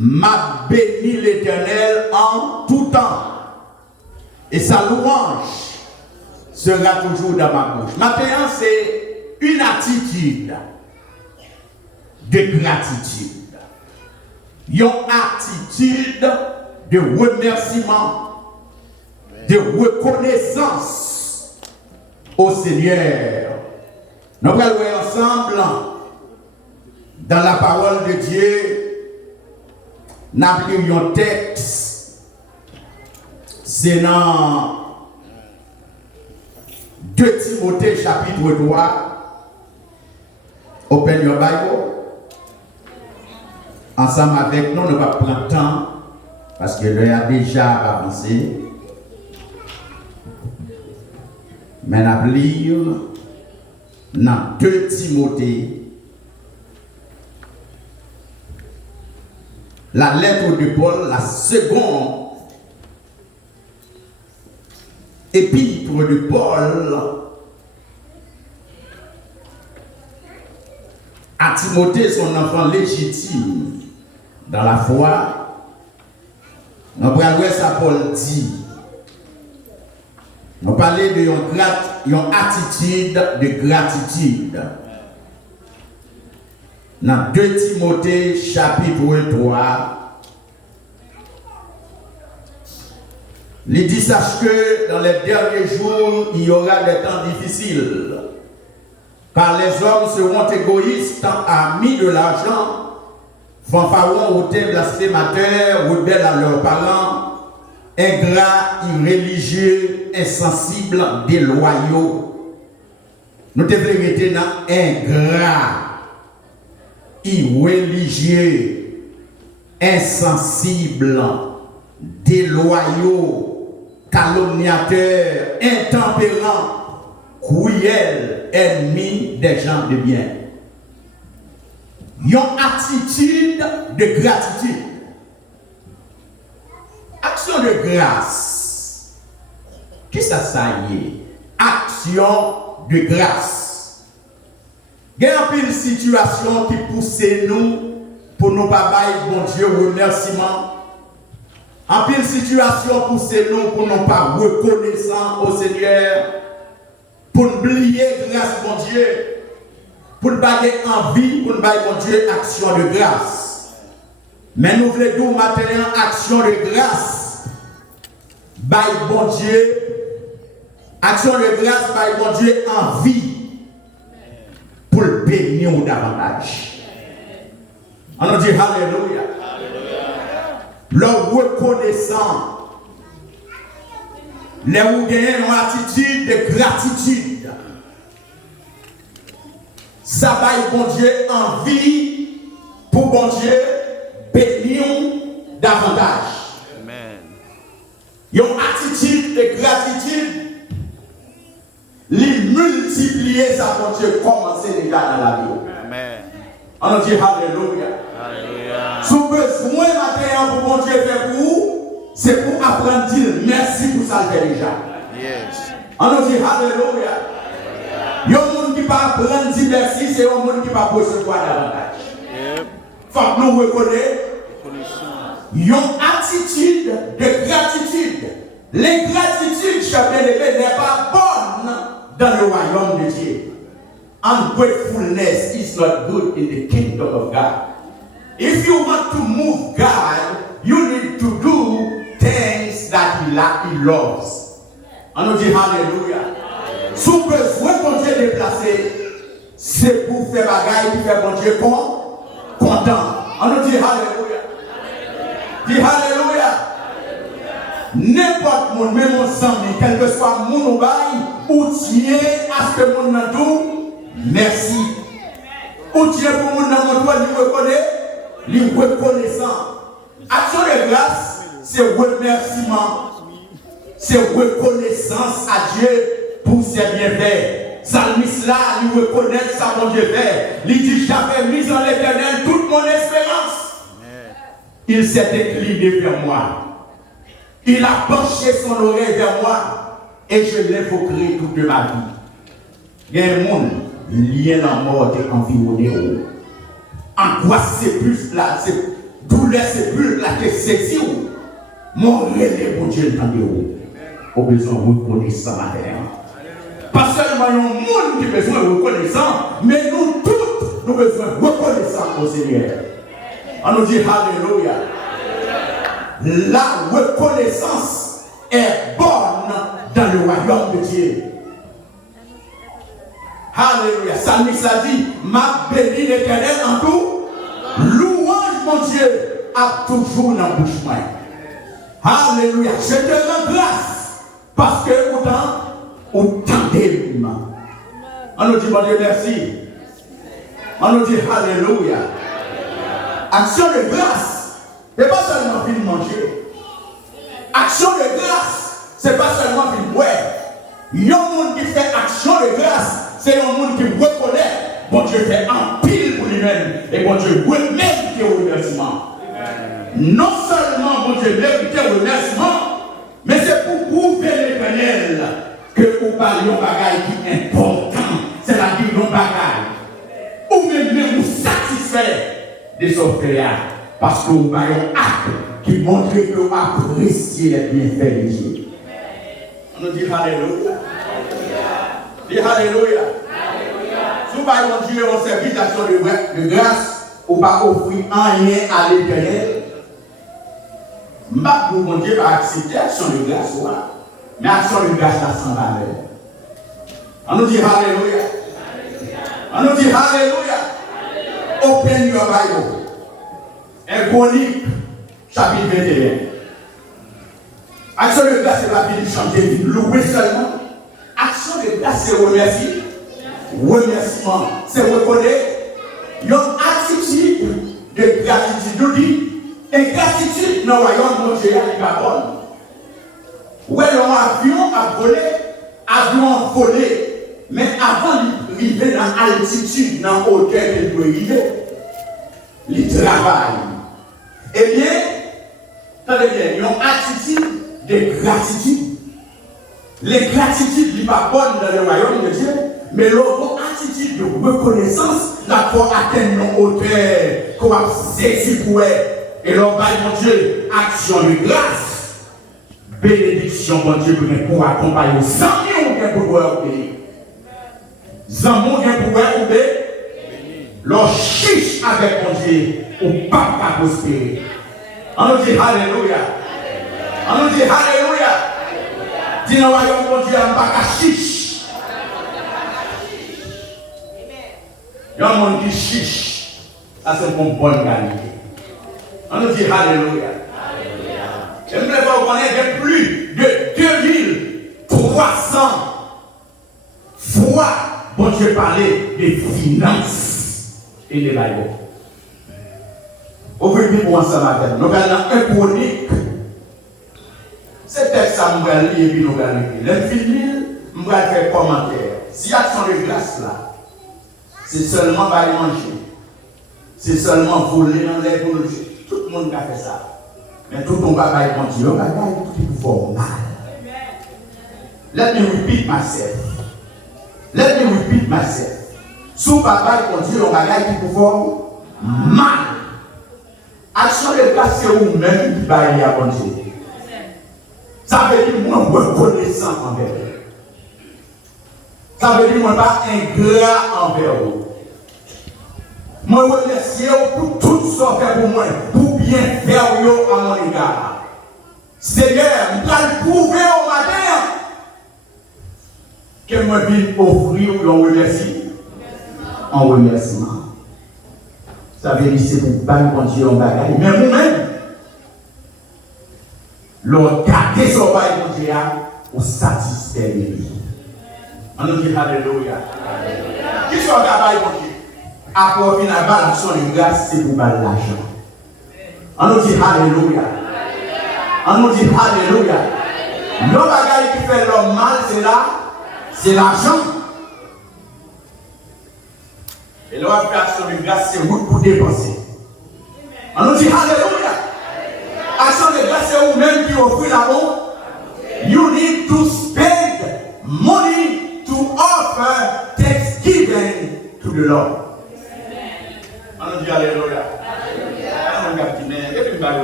m'a béni l'Éternel en tout temps. Et sa louange sera toujours dans ma bouche. Maintenant, c'est une attitude de gratitude. Une attitude de remerciement, de reconnaissance au Seigneur. Nous allons voir ensemble dans la parole de Dieu. Nous avons un texte. C'est dans 2 Timothée chapitre 3. Open your Bible. Ensemble avec nous, nous allons prendre le temps parce que l'heure a déjà avancé. Mais nous allons lire dans 2 Timothée la lettre de Paul, la seconde épître de Paul à Timothée, son enfant légitime dans la foi. Nous allons voir ça Paul dit. Nous parlons d'une attitude de gratitude. Dans 2 Timothée chapitre 3, il dit, sache que dans les derniers jours, il y aura des temps difficiles. Car les hommes seront égoïstes, amis de l'argent, fanfarons, hautains, blasphémateurs, rebelles à leurs parents, ingrats, irréligieux, insensibles, déloyaux. Nous devons rester dans ingrats, irréligieux, insensibles, déloyaux, calomniateurs, intempérants, cruels, ennemis des gens de bien. Une attitude de gratitude. Action de grâce. Qui ça y est? Action de grâce. Il y a une situation qui pousse nous pour nous papa et bon Dieu remerciement. En pile situation pousse nous pour nous pas reconnaissant au Seigneur, pour nous oublier grâce bon Dieu, pour nous pas envie, pour nous pas bon Dieu action de grâce. Mais nous voulons maintenant action de grâce. By bon Dieu, action de grâce by bon Dieu envie pour le bénir davantage. On nous dit Alléluia. Le reconnaissant, les où gagnent une attitude de gratitude. Ça va bon Dieu envie pour bon Dieu bénir davantage. Amen. Une attitude de gratitude, les multiplier ça bon Dieu commencer déjà dans la vie. Amen. On dit Alléluia. Alléluia. Sous besoin matin pour bon Dieu faire pour vous, c'est pour apprendre à dire merci pour ça que déjà. Yes. On dit Alléluia. Il y a un monde qui va apprendre à dire merci, c'est un monde qui va recevoir davantage. Il faut que nous reconnaissions une attitude de gratitude. L'ingratitude, chers bien-aimés, n'est pas bonne dans le royaume de Dieu. Ungratefulness is not good in the kingdom of God. If you want to move God, you need to do things that He loves. On nous dit Alléluia. Sous besoin de Dieu déplacé, c'est pour faire bagaille, pour faire bon Dieu content. On nous dit Alléluia. Dis Alléluia. N'importe monde, même mon sang, quel que soit mon obaï, ou tiens à ce que mon n'a tout, merci. Ou tiens pour mon n'a mon lui reconnaissant. Action de grâce, c'est remerciement. C'est reconnaissance à Dieu pour ses bienfaits. Salmis là, lui reconnaît sa bon Dieu fait. Il dit, j'avais mis en l'Éternel toute mon espérance. Il s'est incliné vers moi. Il a penché son oreille vers moi et je l'évoquerai toute ma vie. Il y a un monde lié à la mort et environné. Angoisse, c'est plus là, c'est douleur c'est plus la que saisi ou. Mon relais, mon Dieu, le temps de vous. Au besoin de reconnaissance matin. Pas seulement un monde qui a besoin de reconnaissance, mais nous tous, nous avons besoin de reconnaissance au Seigneur. On nous dit Alléluia. La reconnaissance est bonne dans le royaume de Dieu. Alléluia. Psalmiste a dit, m'a béni l'Éternel en tout. Louange, mon Dieu, a toujours dans la bouche. Alléluia. Je te rends grâce parce que autant d'aime. On nous dit, mon Dieu, merci. On nous dit, Alléluia. Action de grâce, ce n'est pas seulement venir manger. Action de grâce, ce n'est pas seulement venir boire. Il y a un monde qui fait action de grâce. C'est un monde qui reconnaît, bon Dieu fait un pile pour lui-même, et bon Dieu remet au remerciement. Non seulement bon Dieu mérite au remerciement, mais c'est pour prouver l'Éternel que vous parlez d'un bagage qui est important, c'est-à-dire d'un bagage. Ou même vous satisfait des offres, parce que vous avez un acte qui montre que vous appréciez les bienfaits de Dieu. On nous dit Alléluia. Dis Alléluia. Si vous avez mon Dieu en service d'action de grâce, ou pas offrir rien à l'Éternel, mon Dieu va accepter l'action de grâce, mais l'action de grâce là sans valeur. On nous dit Alléluia. On nous dit Alléluia. Open your Bible. Un Chronique, chapitre 21. Action de grâce, c'est la vie de chanter, louer seulement. Action de grâce, c'est remercier. Remerciement, c'est reconnaître. Une attitude de gratitude. Nous dit, ingratitude dans le royaume de Dieu n'est pas bonne. Où est l'avion a volé, avion volé, mais avant d'arriver dans l'altitude, dans la hauteur qu'il doit arriver, il travaille. Eh bien, attendez bien, une attitude de gratitude. L'ingratitude n'est pas bonne dans le royaume de Dieu, mais l'autre attitude de reconnaissance, la foi atteint nos hauteurs, qu'on a saisi pour elle. Et l'on va, mon Dieu, action de grâce, bénédiction, mon Dieu, pour accompagner. Sans rien pour pouvoir obéir. Sans rien pour pouvoir obéir. L'on chiche avec mon Dieu, ou pas à prospérer. On nous dit Alléluia. On nous dit Alléluia. Dis nous, mon Dieu, on pas qu'à chiche. Il y a un monde qui chiche. Ça, c'est une bonne qualité. On nous dit Alléluia. Et nous devons connaître plus de 2300 fois, bon Dieu parlait des finances et des bailleurs. Aujourd'hui, pour ce matin, nous allons un Chronique. C'est texte ça, nous allons lire et puis nous allons lire. L'infini, nous allons faire commentaire. Si action de grâce là, c'est seulement bailler manger, c'est seulement voler dans les boulots. Tout le monde a fait ça. Mais tout le monde va bailler manger, on va bailler tout est formal. Let me repeat myself. Let me repeat myself. Sous papa et Dieu, on va bailler tout formal. Mal. Action de grâce, c'est vous-même qui baillez à manger. Ça veut dire moi reconnaissant envers vous. Ça veut dire moi pas ingrat envers vous. Moi remercie pour tout ce que fait pour moi, pour bien faire à mon égard. Seigneur, je vais prouver au matin que moi viens offrir un remerciement. Un remerciement. Ça veut dire c'est pour pas mon Dieu en bagaille. Mais vous-même, l'on garde son bail mon Dieu pour satisfaire lui. On nous dit Alléluia. Qui sont capables mon Dieu? Après une action de grâce, c'est pour battre l'argent. On nous dit Alléluia. On nous dit Alléluia. Le bagage qui fait l'homme mal, c'est l'argent. Et l'homme fait action de grâce, c'est pour dépenser. On nous dit Alléluia. Action de grâce, c'est vous-même qui offrez l'amour. You need to spend money to offer thanksgiving to the Lord. On nous dit Alléluia. Alléluia.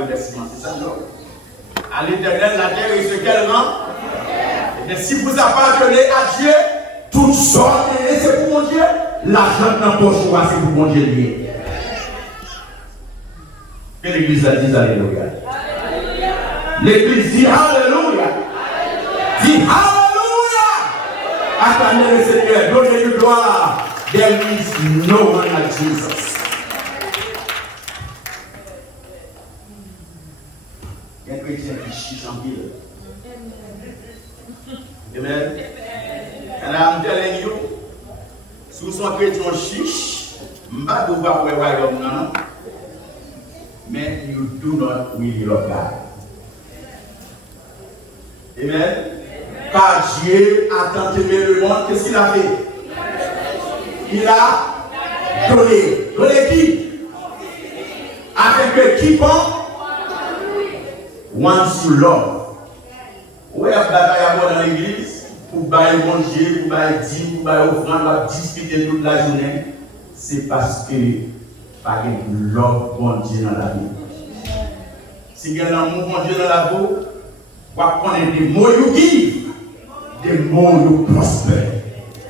au testament, c'est ça, non? À l'Éternel, la terre et ce qu'elle rend. Et si vous appartenez à Dieu, toutes choses, c'est pour mon Dieu. L'argent dans ton choix, c'est pour mon Dieu lié. Que l'église a dit Alléluia. L'église dit Alléluia. Dit Alléluia. Attendez le Seigneur, donnez-lui gloire. There is no one like Jesus. Il y a un chrétien qui chie en pile. Amen. And I'm telling you, si vous êtes un chrétien chiche, je ne vais pas pouvoir voir le royaume, non. Mais you do not really love God. Amen. Car Dieu a tant aimé le monde, qu'est-ce qu'il a fait? Il a donné. Donné qui? Afin que quiconque, once you love. Oui, il y a bataille dans l'église, pour bailler manger, pour bailler dire, pour bailler offrande, pour discuter toute la journée. C'est parce que pas de love bon Dieu dans la vie. Si il y a un amour bon Dieu dans la vie, vous connaissez des mots you give, des mots you prosper.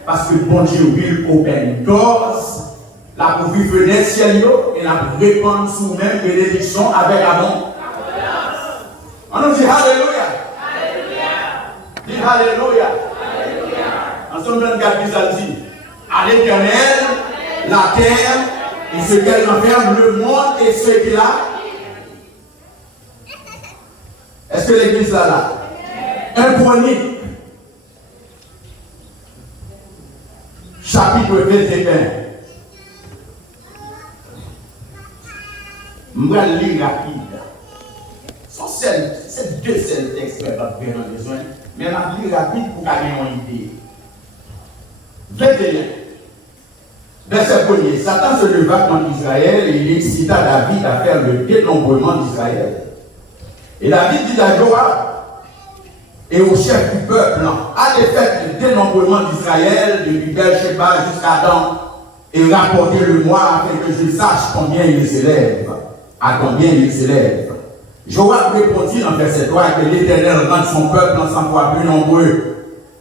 Parce que bon Dieu will open doors, la pour vivre dans le ciel et la répandre sur nous-mêmes bénédiction avec abondance. On nous dit Alléluia. Alléluia. Dis Alléluia. Alléluia. Ensemble, dans le cadre dit à l'Éternel, la terre et ce qu'elle enferme, le monde et ce qu'il a. Est-ce que l'église là là? Un Chronique, chapitre 21. Je vais lire rapide. C'est deux seuls textes que je vais vraiment besoin. Mais je vais lire rapide pour gagner une idée. 21. Verset 1er. Satan se leva contre Israël et il excita David à faire le dénombrement d'Israël. Et David dit à Joab et au chef du peuple, allez faire le dénombrement d'Israël depuis Beersheba jusqu'à Dan et rapportez-le-moi afin que je sache combien il s'élève. À combien il s'élève. Joab répondit dans verset 3 que l'Éternel rende son peuple en 100 fois plus nombreux.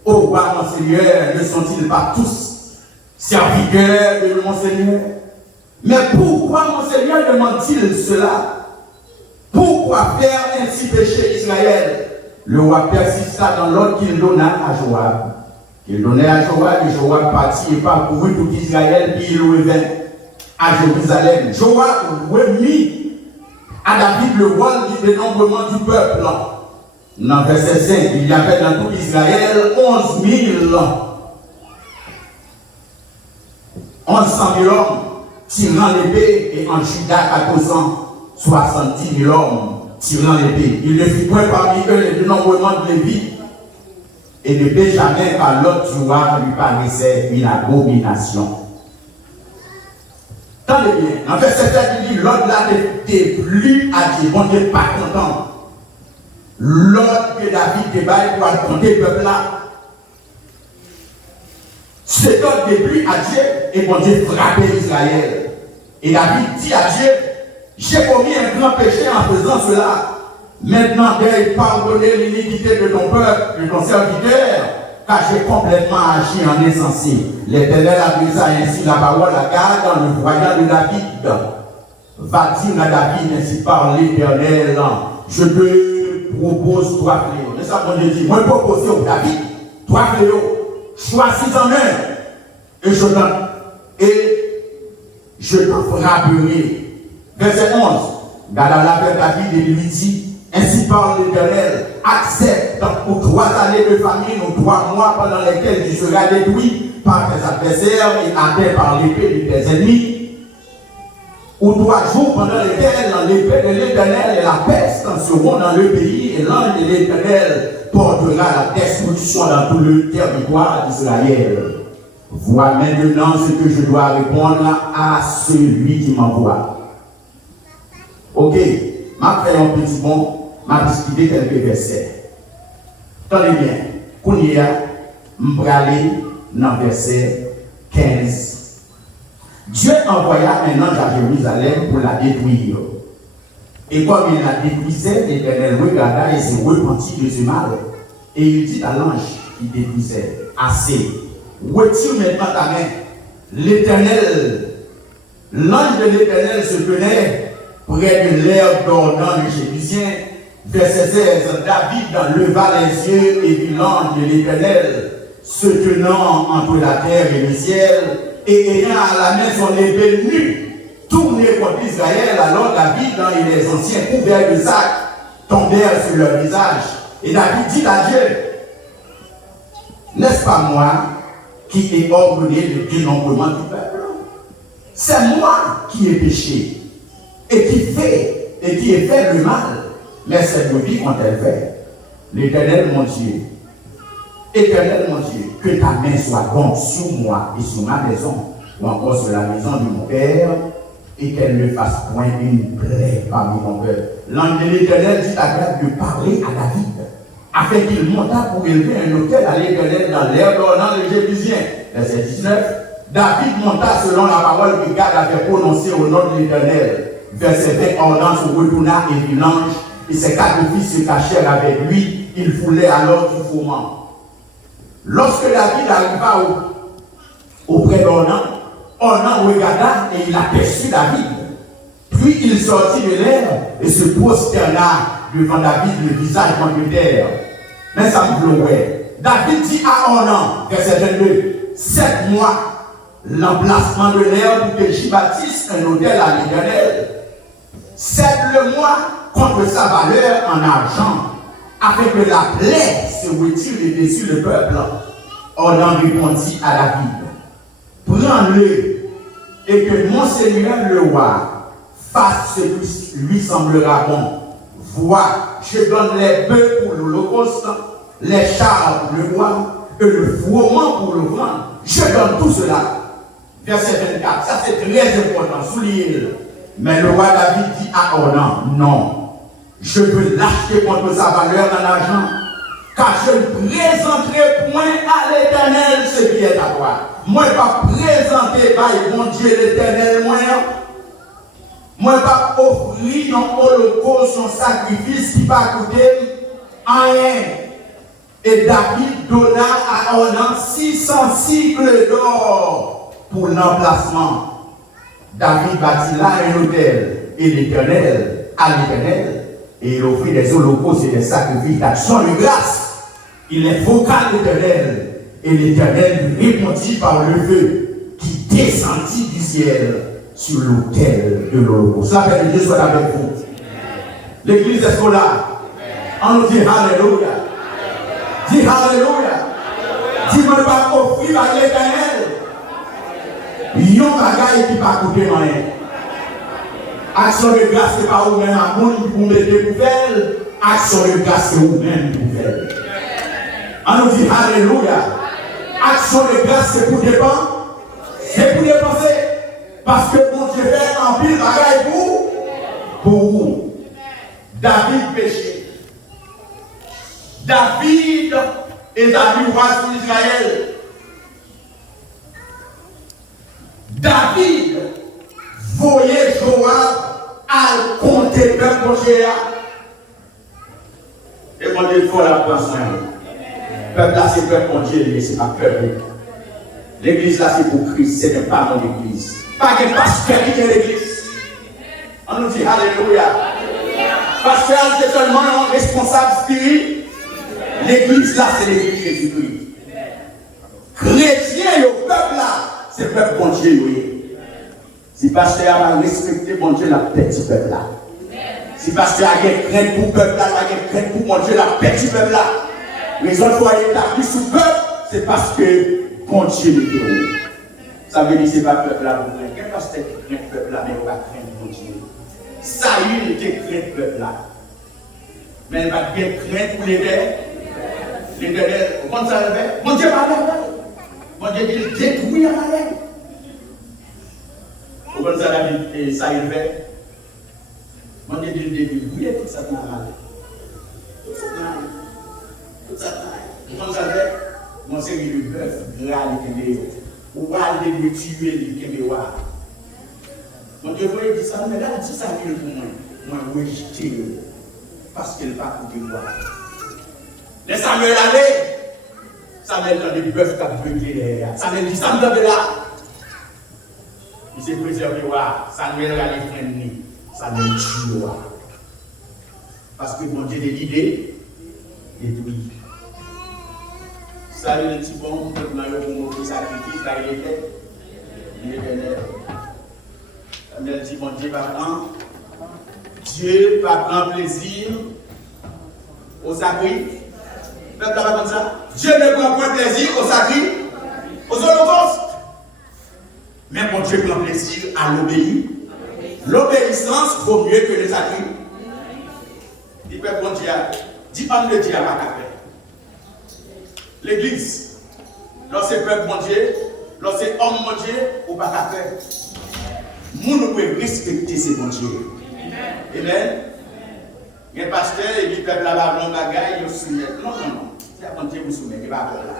Ô roi mon Seigneur, ne sont-ils pas tous serviteurs de mon Seigneur? Mais pourquoi mon Seigneur demande-t-il cela? Pourquoi faire ainsi pécher Israël? Le roi persista dans l'ordre qu'il donna à Joab. Il donnait à Joab et Joab partit et parcourut tout Israël, puis il revint à Jérusalem. Joab remit à David le rôle du dénombrement du peuple. Dans verset 5, il y avait dans tout Israël 11 000 hommes tirant l'épée et en Juda 470 000 hommes tirant l'épée. Il ne fut point parmi eux le dénombrement de Lévi et de Benjamin par l'autre roi lui paraissait une abomination. Tendez bien, en verset 7, il dit l'autre là n'était plus à Dieu, bon Dieu pas content. L'autre que David déballe pour affronter le peuple là. Cet autre n'est plus à Dieu et bon Dieu frappait Israël. Et David dit à Dieu, j'ai commis un grand péché en faisant cela. Maintenant, veuille pardonner l'iniquité de ton peuple, de ton serviteur, car j'ai complètement agi en insensé. L'Éternel adressa ainsi la parole à Gad en le voyant de David. Va dire à David, ainsi par l'Éternel, je te propose trois fléaux. C'est ça qu'on dit, moi je propose au David, trois fléaux, choisis en un, et je te frapperai. Verset 11, Gad alla vers David et lui dit, ainsi parle l'Éternel, accepte pour 3 années de famine ou 3 mois pendant lesquels tu seras détruit par tes adversaires et atteint par l'épée de tes ennemis, ou 3 jours pendant lesquels l'épée de l'Éternel et la peste seront dans le pays et l'ange de l'Éternel portera la destruction dans tout le territoire d'Israël. Vois maintenant ce que je dois répondre à celui qui m'envoie. Ok, m'a fait un petit bon. M'a discuté quelques versets. Tenez bien, qu'on y a, m'bralé dans verset 15. Dieu envoya un ange à Jérusalem pour la détruire. Et comme il la détruisait, l'Éternel regarda et se repentit de ce mal. Et il dit à l'ange qui détruisait, assez, retire maintenant ta main. L'ange de l'Éternel se tenait près de l'herbe d'Ornan le Jébusien. Verset 16, David leva les yeux et vit l'ange de l'Éternel se tenant entre la terre et le ciel, et ayant à la main son épée nue, tourné contre Israël. Alors David et les anciens couverts de sac tombèrent sur leur visage. Et David dit à Dieu, n'est-ce pas moi qui ai ordonné le dénombrement du peuple? C'est moi qui ai péché et qui ai fait le mal. Mais cette brebis ont-elles fait? L'Éternel mon Dieu, Éternel mon Dieu, que ta main soit donc sur moi et sur ma maison, ou encore sur la maison de mon père, et qu'elle ne fasse point une plaie parmi mon peuple. L'ange de l'Éternel dit à Gad de parler à David, afin qu'il montât pour élever un autel à l'Éternel dans l'herbe d'Ornan le Jébusien. Verset 19. David monta selon la parole que Gad avait prononcée au nom de l'Éternel. Verset 20. Ornan se retourna et vit l'ange, et ses 4 fils se cachèrent avec lui. Il foulait alors du fourment. Lorsque David arriva auprès d'Ornan, Ornan regarda et il aperçut David. Puis il sortit de l'air et se prosterna devant David, le visage contre terre. Mais ça me blouait. David dit à Ornan, verset 22, 7 mois l'emplacement de l'air pour que j'y bâtisse un autel à l'Éternel. 7 le mois contre sa valeur en argent, afin que la plaie se retire de dessus le peuple. Ornan répondit à David, prends-le et que mon Seigneur le roi fasse ce qui lui semblera bon. Vois, je donne les bœufs pour l'holocauste, les chars pour le bois et le froment pour le vent. Je donne tout cela. Verset 24, ça c'est très important, soulignez-le. Mais le roi David dit à Ornan, non, je veux l'acheter contre sa valeur en argent, car je ne présenterai point à l'Éternel ce qui est à toi. Moi, pas présenter par mon Dieu l'Éternel, moi, pas offrir un holocauste, un sacrifice qui va coûter rien. Et David donna à Ornan 600 cycles d'or pour l'emplacement. David bâtit là un autel à l'Éternel, et il offrit des holocaustes et des sacrifices d'action de grâce. Il invoqua l'Éternel, et l'Éternel lui répondit par le feu qui descendit du ciel sur l'autel de l'holocauste. La paix de Dieu soit avec vous. L'église est là. On nous dit Alléluia. Dis Alléluia. Dis-moi pas offrir à l'Éternel. Il y a un bagage qui ne va pas coûter rien. Action de grâce, ce n'est pas vous-même à monde pour mettre pour faire. Action de grâce, c'est vous-même pour faire. On nous dit Alléluia. Action de grâce, c'est pour dépenser. C'est pour dépenser. Parce que mon Dieu fait en pile bagaille pour vous. David péché. David établit roi sur Israël. David voyait Joab à compter peuple mon Dieu. Et mon Dieu, il faut la prendre soin. Peuple là, c'est peuple mon Dieu, mais c'est pas peuple. L'église là, c'est pour Christ, ce n'est pas mon église. Pas de pasteur qui est l'église. On nous dit Alléluia. Pasteur, c'est seulement un responsable spirituel. L'église là, c'est l'église de Jésus-Christ. Chrétien, le peuple là, c'est le peuple bon Dieu. Si pasteur a respecté mon Dieu, la paix du peuple là. Si pasteur a crainte pour le peuple là, il a crainte pour mon Dieu, la paix du peuple là. Les autres fois établis sous peuple, c'est parce que mon Dieu est heureux. Ça veut dire que ce n'est pas le peuple là pour craindre. Quel pasteur qui craint le peuple là, mais on va craindre mon Dieu. Saül qui craint le peuple là. Mais il va bien craindre pour les verts. L'Éternel, comment ça le fait? Mon Dieu va aller. Mon Dieu dit détruire la main. Comment ça la vie ça il fait? Mon Dieu dit détruire tout ça dans la main. Tout ça dans la main. Tout ça dans la main. Comment ça le fait? Mon Seigneur le bœuf, grave qui est ou aller de tuer les Québécois. Mon Dieu, vous dire ça, mais là, tout ça vient pour moi. moi rejeté parce qu'il n'a pas coupé moi. Les Samuel allait, Samuel dans des bœufs qui ont brûlé derrière. Samuel dit, Samuel de là. Il s'est préservé, Samuel allait freiner, Samuel tue. Parce que mon Dieu a l'idée, détruit. Ça, il est un petit bon, pour montrer sacrifice, là, il était là. Samuel dit, mon Dieu, Dieu va prendre plaisir au sacrifice. Peuple va comme ça. Dieu ne prend point plaisir au sacrifice, aux holocaustes. Mais mon Dieu prend plaisir à l'obéir. L'obéissance vaut mieux que les sacrifices. Dit peuple bon Dieu, dit homme de Dieu à ma café. L'église, lorsque peuple mon Dieu, lorsque homme mon Dieu, ou pas café. Nous devons respecter ces bon Dieu. Amen. Il y a un pasteur, il dit peuple là-bas, non, bagaille, il soumet. Non. C'est à bon Dieu vous soumet, il n'est pas là.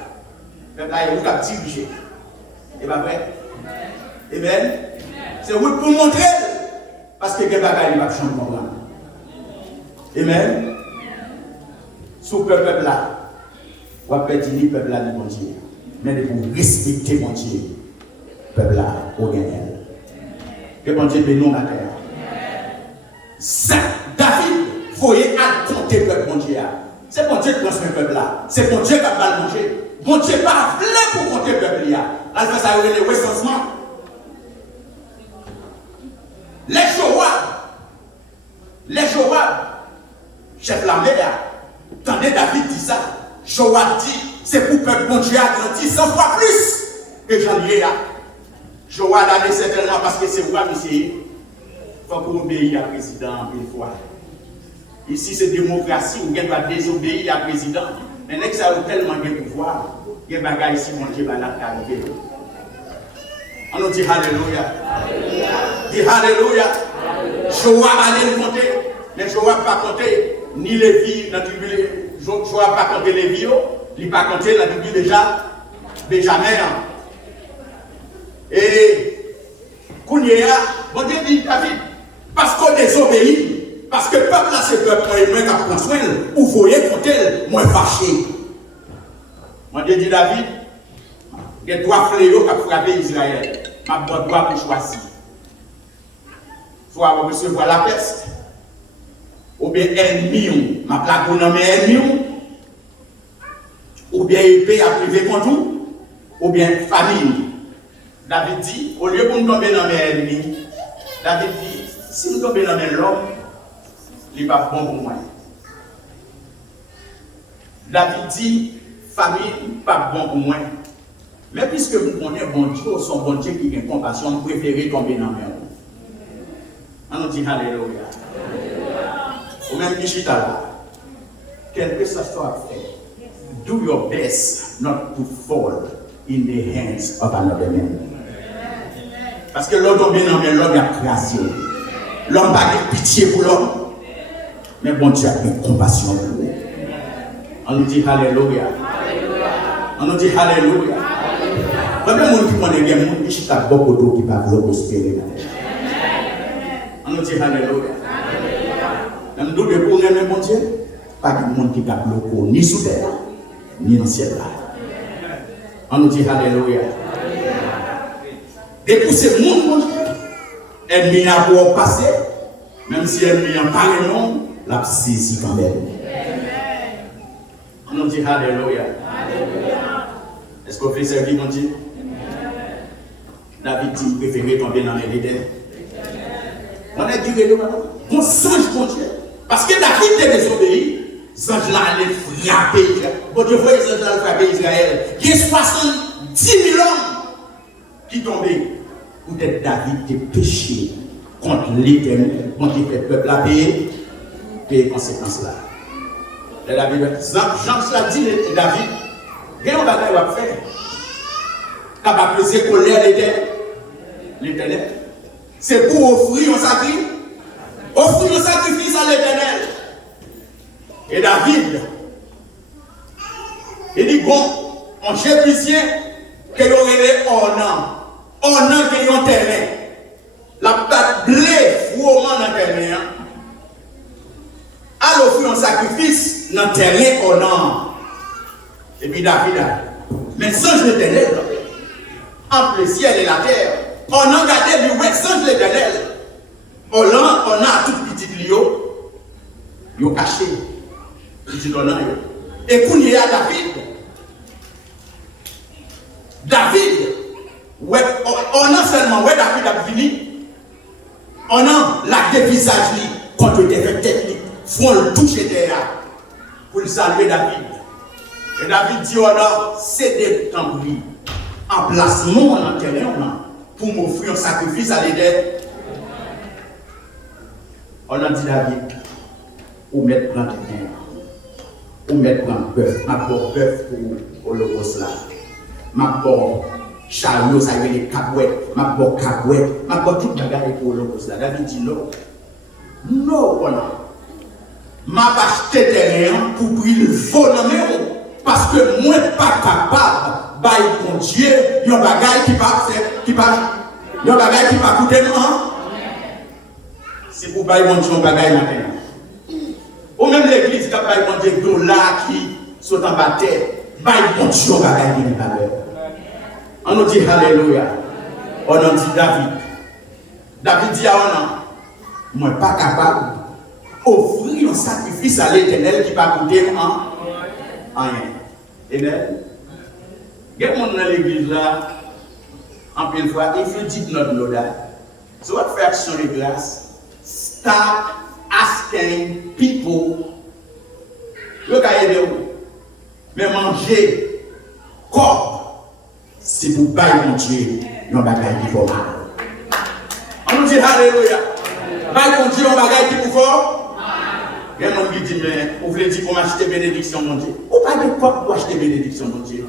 Peuple là, il va diriger. Il pas vrai? Amen. C'est oui pour montrer. Parce que les bagailles, il va changer de programme. Amen. Sous le peuple là, on va perdre le peuple là, mon Dieu. Mais pour respecter mon Dieu, le peuple là, au gagnant. Que mon Dieu bénisse la terre. Ça, David, voyez à compter le peuple, mon Dieu. C'est mon Dieu qui transmet le peuple là. C'est mon Dieu qui va le manger. Mon Dieu pas plein pour compter le peuple là. Elle fait ça avec les recensements. Les Joab, chef l'armée là, tendez David dit ça. Joab dit, c'est pour que le peuple bon Dieu a grandi 100 fois plus que j'en ai là. Joab a dit certainement parce que c'est roi, monsieur. Il faut qu'on obéisse à président une fois. Ici c'est démocratie, où on doit désobéir à président. Mais dès que ça a tellement de pouvoir, il y a des bagages ici, mon Dieu va l'arriver. On nous dit Alléluia. Dit Alléluia. Joab allait le compter, mais Joab n'a pas compté ni les vies dans le tribunal. Joab n'a pas compté les vies, il n'a pas compté dans le tribunal déjà, Benjamin. Et Kounia, bon Dieu dit David, parce qu'on désobéit, parce que le peuple là, c'est le peuple qui a pris soin, ou vous voyez compter, moins fâché. Mon Dieu dit David, il y a trois fléaux qui ont frappé Israël. Ma bonne droit pour choisir. Soit vous recevoir la peste, ou bien ennemi, ma plaque pour nommer ennemi, ou bien épée à priver contre vous, ou bien famine. David dit, au lieu pour nous tomber dans mes ennemis, David dit, si nous tombons dans l'homme, il n'est pas bon pour moi. David dit, famille, pas bon pour moi. Mais puisque vous connaissez bon Dieu, son bon Dieu qui a compassion, vous préférez tomber dans mes ennemis. On nous dit Alléluia. Ou même Michita là, quel que ce soit fait, do your best not to fall in the hands of another man. Parce que l'homme tombe dans l'homme, il a création. L'homme n'a pas de pitié pour l'homme. Mais bon Dieu a une compassion pour lui. On nous dit Alléluia. On nous dit Alléluia. Quand le monde qui connaît bien, le monde qui a beaucoup d'eau qui va prospérer. On nous dit Alléluia. Même nous devons aimer mon Dieu. Pas de monde qui va bloquer ni sous terre, ni dans le ciel là. On nous dit Alléluia. Depuis ce monde, mon Dieu, ennemi a beau passer, même si ennemi a parlé non, la saisi quand même. On nous dit Alléluia. Est-ce qu'on fait servir mon Dieu? David dit préféré tomber dans les éternes. On a dit que on change mon Dieu. Parce que David était désobéi, les anges là allaient frapper. Bon Dieu, voyez les anges là frapper Israël. Il y a 70 000 hommes qui tombaient. Peut-être David qui péché contre l'Éternel, contre le peuple à payer les conséquences là. Et David, Jean l'a dit, David, il y a un bagage à faire. Capable de se colère l'Éternel. C'est pour offrir un sacrifice. Offrir un sacrifice à l'Éternel. Et David, il dit bon, un Jébusien qui aurait on a qui un terrain. La patte blé froment dans le terrain. un sacrifice dans le terrain au nord. Et puis David a mais songe l'Éternel entre le ciel et la terre. On a regardé lui, ouais, songe l'Éternel. On a tout petit lieu, il a caché. Petit honneur. Et qu'on y a David, ouais, on a seulement, ouais, David a fini. On a la dévisage contre des techniques. Faut le toucher derrière pour le saluer David. Et David dit, on a cédé temps pour lui. En placement en terrain, pour m'offrir un sacrifice à l'aider. On a dit David, ou mettre plein de terre, ou mettre plein de bœuf, ma bonne bœuf pour le boss là. Ma bonne chariot, ça y est, les cabouettes, ma bonne cabouette, ma bonne toute bagarre pour le boss là. David dit non. Non, on a. Ma acheté terrain pour briller le faux parce que moi pas capable bail mon Dieu yon bagay qui pas coûter moi c'est pour bail mon Dieu bagay matin ou même l'église qui bail mon Dieu dollars qui sont en bas terre bail mon Dieu bagay qui valeur on nous dit alléluia on nous dit David dit à on moi pas capable offrir un sacrifice à l'Éternel qui va coûter rien. Amen. Il y a des gens dans l'église là, en pleine fois, if you did not know that, so what fait action de grâce? Start asking people, le gars est mais manger corps, c'est pour bailler mon Dieu, un bagage qui faut mal. On nous dit alléluia. Bailler mon Dieu, un bagage qui faut fort. Il y a des gens qui disent, mais vous voulez dire qu'on achète bénédiction, mon Dieu. Ou pas de quoi pour acheter bénédiction, mon Dieu.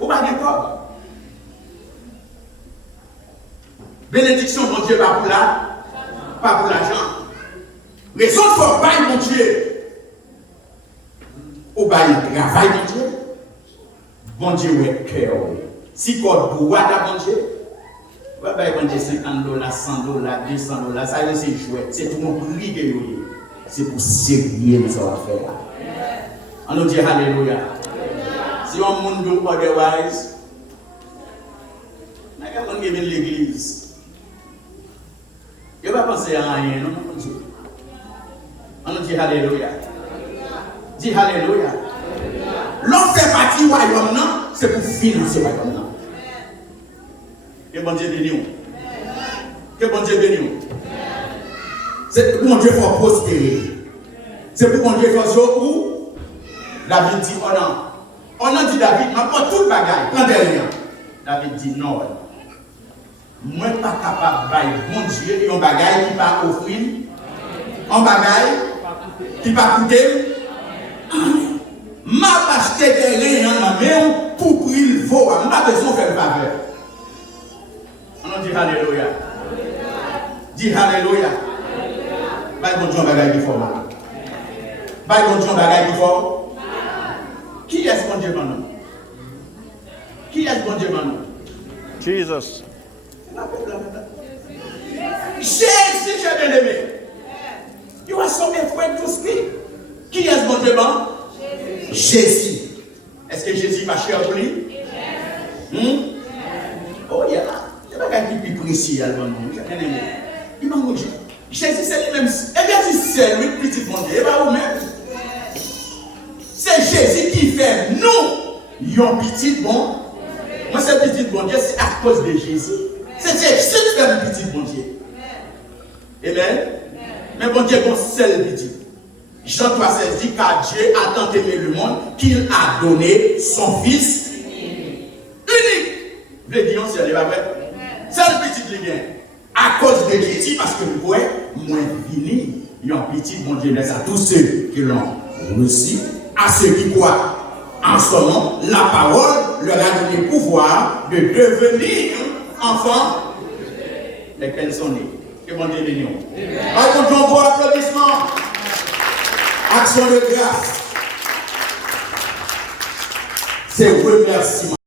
Ou pas de quoi. Bénédiction, mon Dieu, pas pour l'argent. Raison de faire bail, mon Dieu. Ou bail travail, mon Dieu. Bon Dieu, ouais, cœur. Si code pour voir, mon Dieu. Ouais, bah, quand j'ai $50, $100, $200, ça c'est jouet. C'est pour mon prix que c'est pour servir les affaires. On nous dit alléluia. Si on monde do otherwise, n'a qu'à prendre l'église. Il va penser à rien, non, mon Dieu. On nous dit alléluia. Dis alléluia. L'on fait partie du royaume, non, c'est pour financer le royaume, non. Que bon Dieu bénisse. Que bon Dieu bénisse. C'est pour mon Dieu faut prospérer. C'est pour mon Dieu faut jouer où David dit oh non. On a dit David, ma pas tout bagaille, prends derrière. David dit non. Moi pas capable de bailler bon Dieu et un bagaille qui va offrir. Un bagaille qui va coûter. M'a acheté derrière en la main pour prier le veau. M'a besoin de faire faveur. On dit alléluia. Dis alléluia. Bail bon Dieu bagaille qui faut mal. Bail bon Dieu bagaille qui faut. Qui est bon Dieu maintenant? Qui est bon Dieu maintenant? Jesus. Jésus, j'ai bien aimé. You are so afraid to speak. Qui est bon Dieu maintenant? Jésus. Est-ce que Jésus va cher pour lui? Oh yeah. Il n'y a pas de plus précis, il m'a dit, Jésus c'est lui-même. Et bien si c'est lui, petit bon Dieu, et bien vous-même. C'est Jésus qui fait nous, un petit bon. Moi, c'est petit bon Dieu, c'est à cause de Jésus. C'est Jésus qui fait un petit bon Dieu. Amen. Mais bon Dieu, bon seul petit. Jean 3,16 dit, car Dieu a tant aimé le monde qu'il a donné son Fils unique. Vous voulez dire, c'est vrai? C'est le petit lien. À cause de Jésus, parce que vous voyez, moins fini, il y a un petit bon Dieu à tous ceux qui l'ont reçu, à ceux qui croient en son nom, la parole leur a donné le pouvoir de devenir enfants lesquels sont nés. Que bon Dieu bénisse. Par contre, on voit applaudissement. Action de grâce. C'est remerciement.